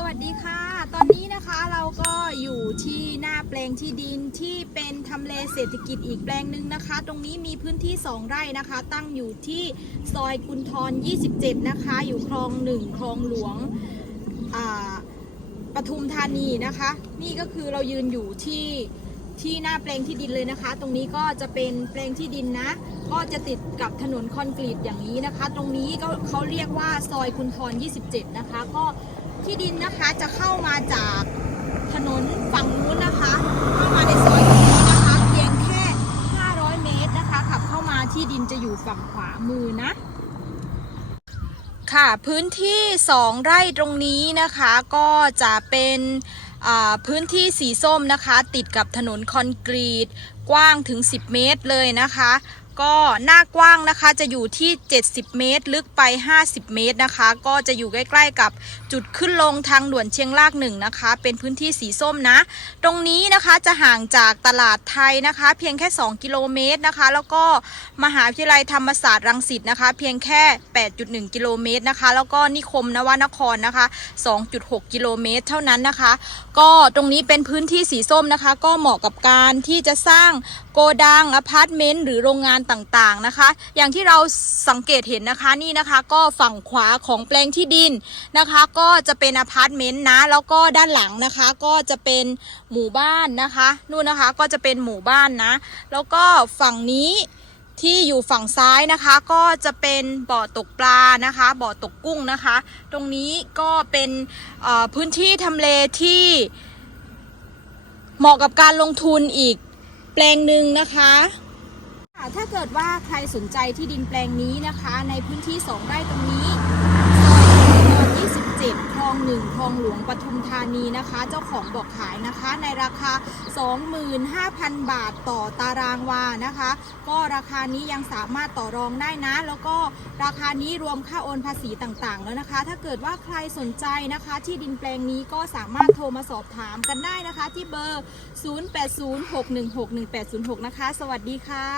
สวัสดีค่ะ ตอนนี้นะคะเราก็อยู่ที่หน้าแปลงที่ดินที่เป็นทำเลเศรษฐกิจอีกแปลงหนึ่งนะคะ ตรงนี้มีพื้นที่ 2 ไร่นะคะ ตั้งอยู่ที่ซอยกุนทร 27 นะคะ อยู่คลองหนึ่งคลองหลวงปทุมธานีนะคะ นี่ก็คือเรายืนอยู่ที่ที่หน้าแปลงที่ดินเลยนะคะ ตรงนี้ก็จะเป็นแปลงที่ดินนะ ก็จะติดกับถนนคอนกรีตอย่างนี้นะคะ ตรงนี้ก็เขาเรียกว่าซอยคุณทร 27 นะคะ ก็ ที่ดินนะคะจะเข้ามาจากถนนฝั่งนู้นนะคะ เข้ามาในซอยนี้นะคะเพียงแค่ 500 เมตรนะคะ ขับเข้ามาที่ดินจะอยู่ฝั่งขวามือนะ ค่ะพื้นที่ 2 ไร่ตรงนี้นะคะก็จะเป็นพื้นที่สีส้มนะคะ ติดกับถนนคอนกรีตกว้างถึง 10 เมตรเลยนะคะ ก็หน้ากว้างนะคะจะอยู่ที่ 70 เมตร ลึกไป 50 เมตรนะคะ ก็จะอยู่ใกล้ ๆ กับจุดขึ้นลงทางด่วนเชียงรากหนึ่งนะคะ เป็นพื้นที่สีส้มนะ ตรงนี้นะคะจะห่างจากตลาดไทยนะคะ เพียงแค่ 2 กิโลเมตรนะคะ แล้วก็มหาวิทยาลัยธรรมศาสตร์รังสิตนะคะ เพียงแค่ 8.1 กิโลเมตรนะคะ แล้วก็นิคมนวนครนะคะ 2.6 กิโลเมตร เท่านั้นนะคะ ก็ตรงนี้เป็นพื้นที่สีส้มนะคะ ก็เหมาะกับการที่จะสร้างโกดังอพาร์ตเมนต์หรือโรงงานต่างๆนะคะ อย่างที่เราสังเกตเห็นนะคะนี่นะคะก็ฝั่งขวาของแปลงที่ดินนะคะ ก็จะเป็นอพาร์ตเมนต์นะแล้วก็ด้านหลังนะคะก็จะเป็นหมู่บ้านนะคะนู่นนะคะก็จะเป็นหมู่บ้านนะ แล้วก็ฝั่งนี้ที่อยู่ฝั่งซ้ายนะคะ ก็จะเป็นบ่อตกปลานะคะ บ่อตกกุ้งนะคะ ตรงนี้ก็เป็นพื้นที่ทำเลที่เหมาะกับการลงทุนอีกแปลงหนึ่งนะคะ ถ้าเกิดว่าใครสนใจที่ดินแปลงนี้นะคะ ในพื้นที่ 2 ไร่ตรงนี้ซอย27คลอง1คลองหลวงปทุมธานีนะคะ เจ้าของบอกขายนะคะ ในราคา 25,000 บาทต่อตารางวานะคะ ก็ราคานี้ยังสามารถต่อรองได้นะ แล้วก็ราคานี้รวมค่าโอนภาษีต่างๆ แล้วนะคะ ถ้าเกิดว่าใครสนใจนะคะ ที่ดินแปลงนี้ก็สามารถโทรมาสอบถามกันได้นะคะ ที่เบอร์ 0806161806 นะคะ สวัสดีค่ะ